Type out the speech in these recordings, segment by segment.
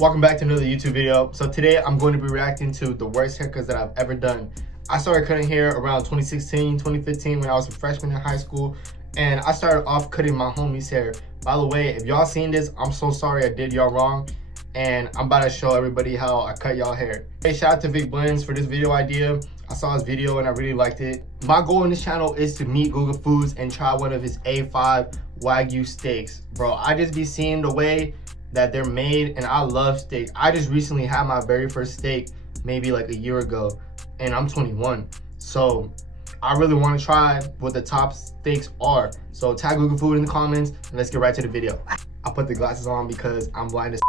Welcome back to another YouTube video. So today I'm going to be reacting to the worst haircuts that I've ever done. I started cutting hair around 2016, 2015 when I was a freshman in high school, and I started off cutting my homie's hair. By the way, if y'all seen this, I'm so sorry I did y'all wrong, and I'm about to show everybody how I cut y'all hair. Hey, shout out to BERD'S for this video idea. I saw his video and I really liked it. My goal in this channel is to meet Google Foods and try one of his A5 Wagyu steaks. Bro, I just be seeing the way that they're made, and I love steak. I just recently had my very first steak maybe like a year ago, and I'm 21. So I really want to try what the top steaks are. So tag Google Food in the comments and let's get right to the video. I put the glasses on because I'm blind as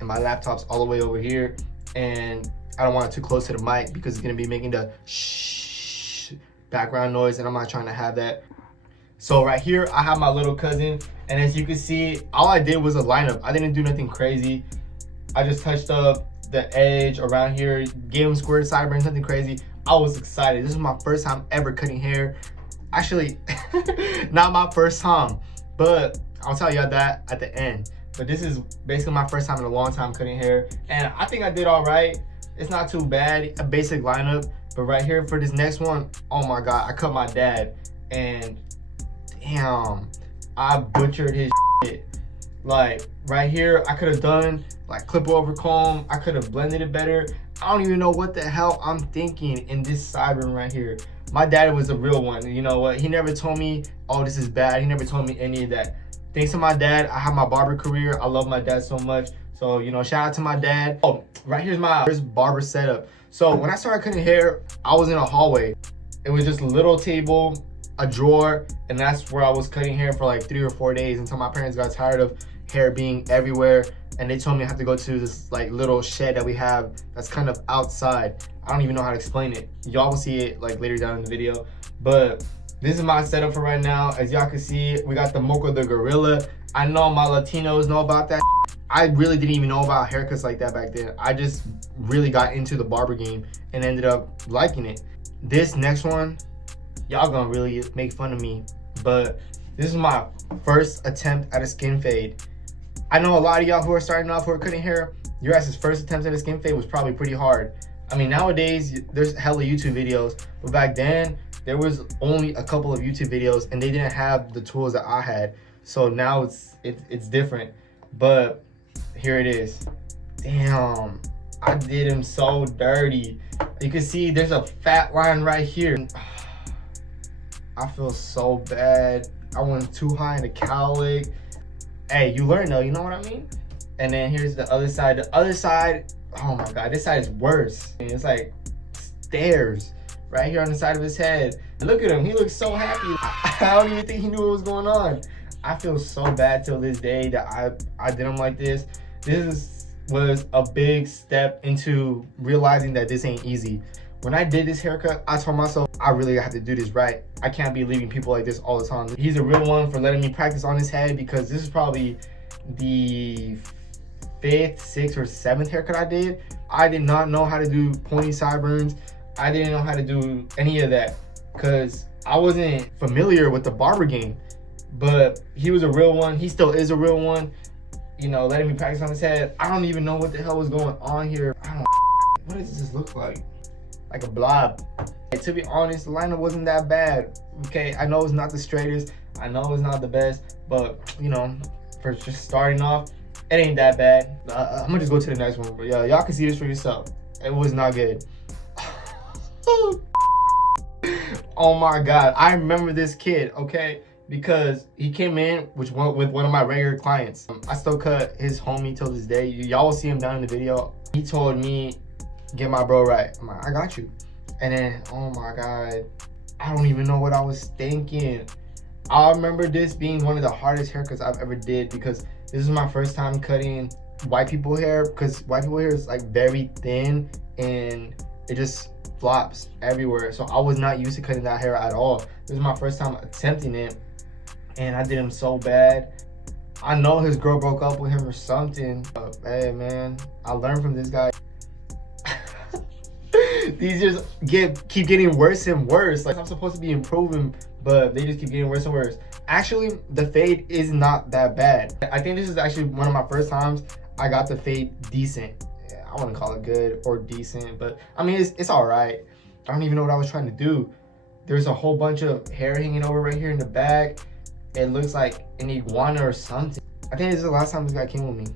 and my laptop's all the way over here, and I don't want it too close to the mic because it's gonna be making the shh background noise, and I'm not trying to have that. So right here, I have my little cousin, and as you can see, all I did was a lineup. I didn't do nothing crazy. I just touched up the edge around here, gave him squared sideburns, nothing crazy. I was excited. This is my first time ever cutting hair. Actually, not my first time, but I'll tell y'all that at the end. But this is basically my first time in a long time cutting hair, and I think I did all right. It's not too bad, a basic lineup. But right here for this next one, oh my God, I cut my dad, and damn, I butchered his shit. Like right here, I could have done like clip over comb. I could have blended it better. I don't even know what the hell I'm thinking in this sideburn right here. My dad was a real one. You know what? He never told me, oh, this is bad. He never told me any of that. Thanks to my dad, I have my barber career. I love my dad so much. So, you know, shout out to my dad. Oh, right here's my first barber setup. So when I started cutting hair, I was in a hallway. It was just a little table, a drawer, and that's where I was cutting hair for like 3 or 4 days until my parents got tired of hair being everywhere, and they told me I have to go to this like little shed that we have that's kind of outside. I don't even know how to explain it. Y'all will see it like later down in the video, but this is my setup for right now. As y'all can see, we got the Mocha the Gorilla. I know my Latinos know about that. I really didn't even know about haircuts like that back then. I just really got into the barber game and ended up liking it. This next one, y'all gonna really make fun of me, but this is my first attempt at a skin fade. I know a lot of y'all who are starting off who are cutting hair, your guys' first attempt at a skin fade was probably pretty hard. I mean, nowadays there's hella YouTube videos, but back then there was only a couple of YouTube videos and they didn't have the tools that I had. So now it's different, but here it is. Damn, I did him so dirty. You can see there's a fat line right here. I feel so bad. I went too high in the cowlick. Hey, you learn though, you know what I mean? And then here's the other side. The other side, oh my God, this side is worse. It's like stairs right here on the side of his head. Look at him, he looks so happy. I don't even think he knew what was going on. I feel so bad till this day that I did him like this. This was a big step into realizing that this ain't easy. When I did this haircut, I told myself, I really have to do this right. I can't be leaving people like this all the time. He's a real one for letting me practice on his head, because this is probably the 5th, 6th, or 7th haircut I did. I did not know how to do pointy sideburns. I didn't know how to do any of that because I wasn't familiar with the barber game. But he was a real one. He still is a real one. You know, letting me practice on his head. I don't even know what the hell was going on here. I don't know. What does this look like? Like a blob. And to be honest, the lineup wasn't that bad. Okay, I know it's not the straightest. I know it's not the best, but you know, for just starting off, it ain't that bad. I'm gonna just go to the next one. Yeah, y'all can see this for yourself. It was not good. Oh my God, I remember this kid, okay? Because he came in with one of my regular clients. I still cut his homie till this day. Y'all will see him down in the video. He told me, get my bro right. I'm like, I got you. And then, oh my God, I don't even know what I was thinking. I remember this being one of the hardest haircuts I've ever did, because this is my first time cutting white people hair, because white people hair is like very thin and it just flops everywhere. So I was not used to cutting that hair at all. This is my first time attempting it, and I did him so bad. I know his girl broke up with him or something, but hey man, I learned from this guy. These just keep getting worse and worse. Like, I'm supposed to be improving, but they just keep getting worse and worse. Actually, the fade is not that bad. I think this is actually one of my first times I got the fade decent. I wouldn't call it good or decent, but I mean, it's all right. I don't even know what I was trying to do. There's a whole bunch of hair hanging over right here in the back. It looks like an iguana or something. I think this is the last time this guy came with me.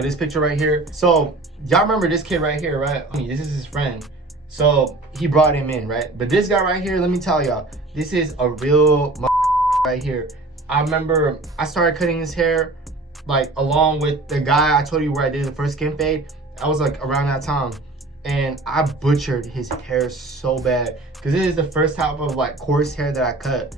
This picture right here. So y'all remember this kid right here, right? I mean, this is his friend. So he brought him in, right? But this guy right here, let me tell y'all, this is a real right here. I remember I started cutting his hair like along with the guy I told you where I did the first skin fade. I was like around that time, and I butchered his hair so bad because this is the first type of like coarse hair that I cut,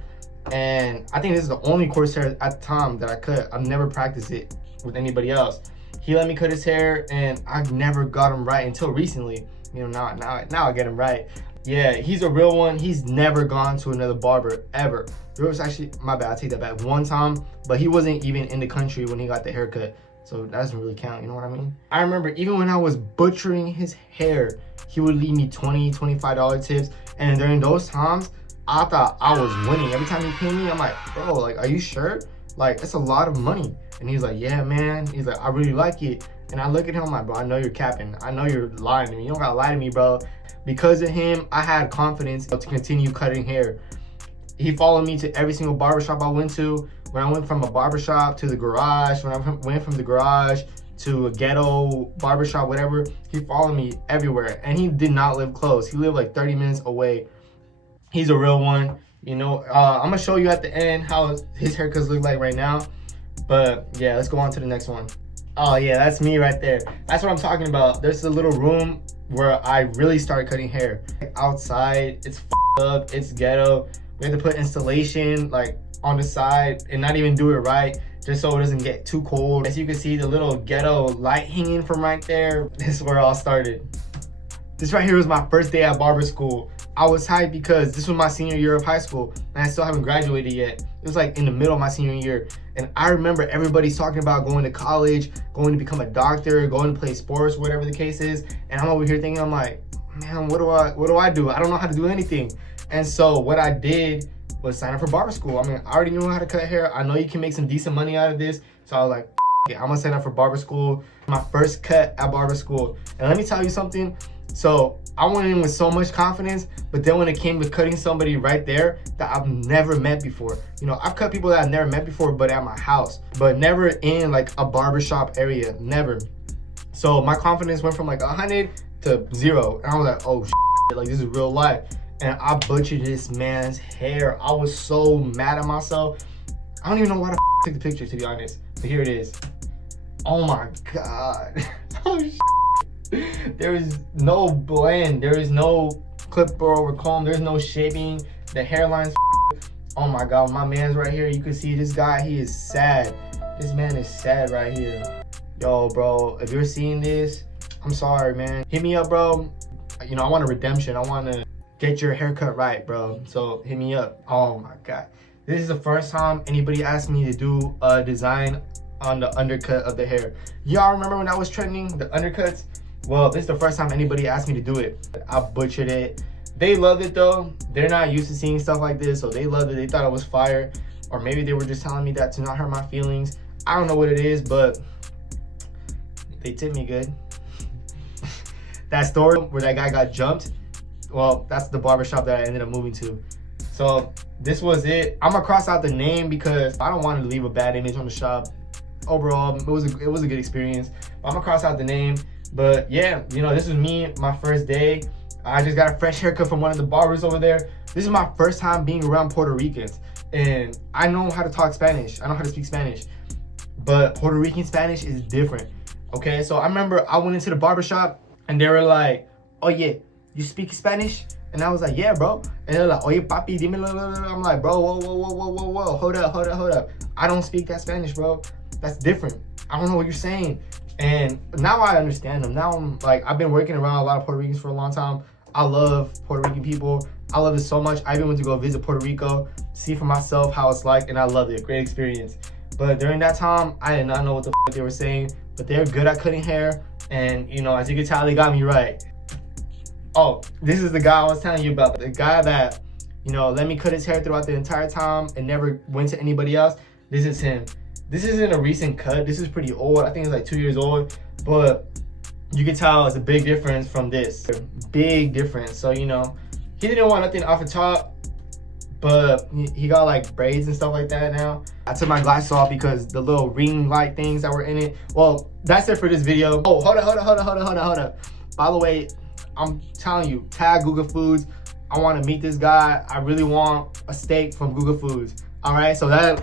and I think this is the only coarse hair at the time that I cut. I've never practiced it with anybody else. He let me cut his hair, and I never got him right until recently. You know, now I get him right. Yeah, he's a real one. He's never gone to another barber ever. There was actually, my bad, I take that back, one time, but he wasn't even in the country when he got the haircut. So that doesn't really count, you know what I mean? I remember even when I was butchering his hair, he would leave me $20, $25 tips. And during those times, I thought I was winning. Every time he paid me, I'm like, bro, like, are you sure? Like, it's a lot of money. And he's like, yeah, man. He's like, I really like it. And I look at him, I'm like, bro, I know you're capping. I know you're lying to me. You don't gotta lie to me, bro. Because of him, I had confidence to continue cutting hair. He followed me to every single barbershop I went to. When I went from a barbershop to the garage, when I went from the garage to a ghetto barbershop, whatever, he followed me everywhere. And he did not live close. He lived like 30 minutes away. He's a real one. You know, I'm gonna show you at the end how his haircuts look like right now. But yeah, let's go on to the next one. Oh yeah, that's me right there. That's what I'm talking about. There's a little room where I really started cutting hair. Outside, it's up, it's ghetto. We had to put installation like on the side and not even do it right, just so it doesn't get too cold. As you can see, the little ghetto light hanging from right there. This is where it all started. This right here was my first day at barber school. I was hyped because this was my senior year of high school and I still haven't graduated yet. It was like in the middle of my senior year. And I remember everybody's talking about going to college, going to become a doctor, going to play sports, whatever the case is. And I'm over here thinking, I'm like, man, what do I do? I don't know how to do anything. And so what I did was sign up for barber school. I mean, I already knew how to cut hair. I know you can make some decent money out of this. So I was like, it, I'm gonna sign up for barber school. My first cut at barber school. And let me tell you something. So I went in with so much confidence, but then when it came to cutting somebody right there that I've never met before, you know, I've cut people that I've never met before, but at my house, but never in like a barbershop area, never. So my confidence went from like 100 to 0. And I was like, oh shit, like this is real life. And I butchered this man's hair. I was so mad at myself. I don't even know why the I took the picture, to be honest, but here it is. Oh my God. Oh shit. There is no blend, there is no clipper over comb, there's no shaping, the hairline's oh my God, my man's right here. You can see this guy, he is sad. This man is sad right here. Yo bro, if you're seeing this, I'm sorry man. Hit me up bro. You know, I want a redemption. I want to get your haircut right bro, so hit me up. Oh my God, this is the first time anybody asked me to do a design on the undercut of the hair. Y'all remember when I was trending the undercuts? Well, this is the first time anybody asked me to do it. I butchered it. They loved it though. They're not used to seeing stuff like this, so they loved it. They thought it was fire. Or maybe they were just telling me that to not hurt my feelings. I don't know what it is, but they tipped me good. That story where that guy got jumped, well, that's the barbershop that I ended up moving to. So this was it. I'm gonna cross out the name because I don't want to leave a bad image on the shop. Overall, it was a good experience. I'm gonna cross out the name. But yeah, you know, this was me, my first day. I just got a fresh haircut from one of the barbers over there. This is my first time being around Puerto Ricans. And I know how to talk Spanish. I know how to speak Spanish. But Puerto Rican Spanish is different. Okay, so I remember I went into the barbershop and they were like, oh yeah, you speak Spanish? And I was like, yeah, bro. And they're like, oye, papi, dímelo. I'm like, bro, whoa. Hold up. I don't speak that Spanish, bro. That's different. I don't know what you're saying. And now I understand them. Now I'm like, I've been working around a lot of Puerto Ricans for a long time. I love Puerto Rican people. I love it so much. I even went to go visit Puerto Rico, see for myself how it's like, and I loved it. Great experience. But during that time, I did not know what the they were saying, but they're good at cutting hair. And you know, as you can tell, they got me right. Oh, this is the guy I was telling you about. The guy that, you know, let me cut his hair throughout the entire time and never went to anybody else. This is him. This isn't a recent cut. This is pretty old. I think it's like 2 years old, but you can tell it's a big difference from this. Big difference. So, you know, he didn't want nothing off the top, but he got like braids and stuff like that now. I took my glasses off because the little ring light things that were in it. Well, that's it for this video. Oh, hold up. By the way, I'm telling you, tag Google Foods. I want to meet this guy. I really want a steak from Google Foods. All right, so that